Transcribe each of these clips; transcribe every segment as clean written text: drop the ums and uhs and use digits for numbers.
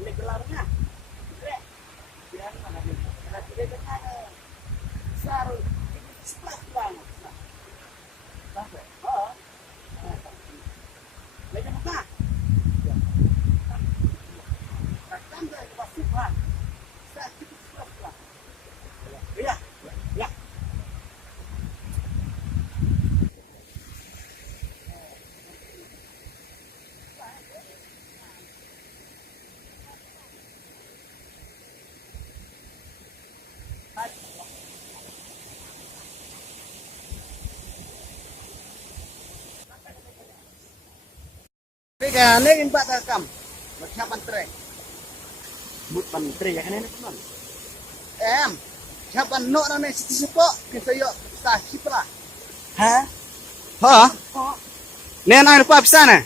Ini gelarnya, biar mana dia? Karena tidak dengan sarung, sebelah banget. Oh, lagi mana? Tanda pasti lah. Saya sebelah. Iya, ya. Kan yang Pak Takam, macam menteri, but menteri ya kan ini teman. Siapa nok nane siti sepok kita yuk sahib lah. Hah? Hah? Nen air apa sana?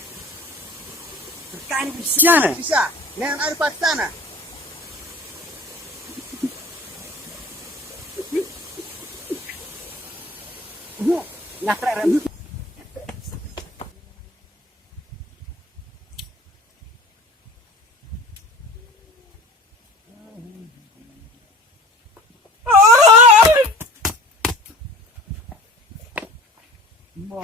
Terkain bisa na? Bisa. Nen air apa sana? Ngatre rem. Mo.